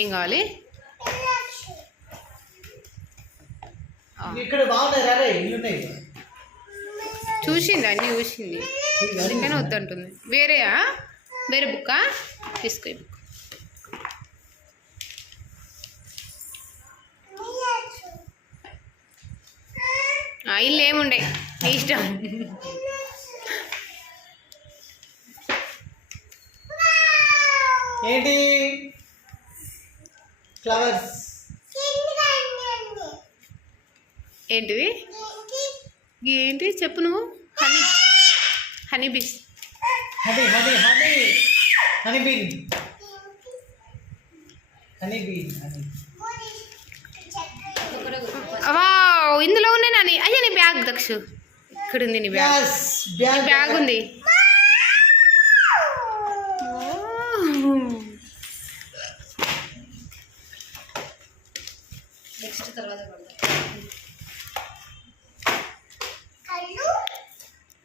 ఏం కావాలి? ఇక్కడ బాగున్నాయి. చూసింది, అన్నీ చూసింది, అందుకనే వద్దంటుంది. వేరే బుక్కా తీసుకో. బుక్ ఇల్లు ఏముండే నీ ఇష్టం. ఏంటి ఫ్లవర్స్? ఏంటివి? ఏంటి చెప్పు నువ్వు. Honey bees. Honey bean. ఇందులో ఉన్నాయి నాని. అయ్యా నీ బ్యాగ్ దక్షు ఇక్కడ ఉంది. నీ బ్యాగ్ ఉంది.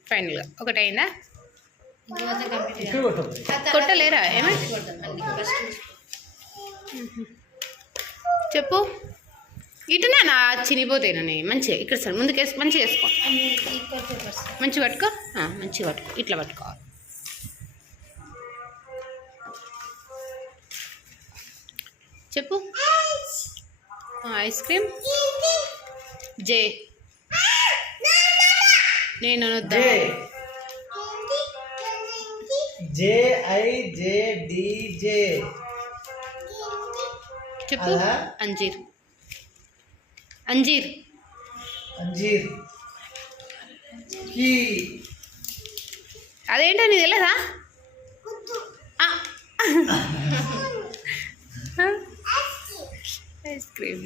ఫైనల్గా ఒకటి అయిందా? కొట్టలేరా? ఏమే చెప్పు. ఇటునా చినిపోతాయినా? మంచిగా ఇక్కడ సార్ ముందుకు వేసి మంచిగా వేసుకో. మంచిగా పట్టుకో. మంచిగా పట్టుకో. ఇట్లా పట్టుకోవాలి. చెప్పు. Ice cream. జే. నేను JIJDJ. చెప్పు. అంజీర్. అంజీర్. అదేంటో నీకు తెలియదా? Ice cream.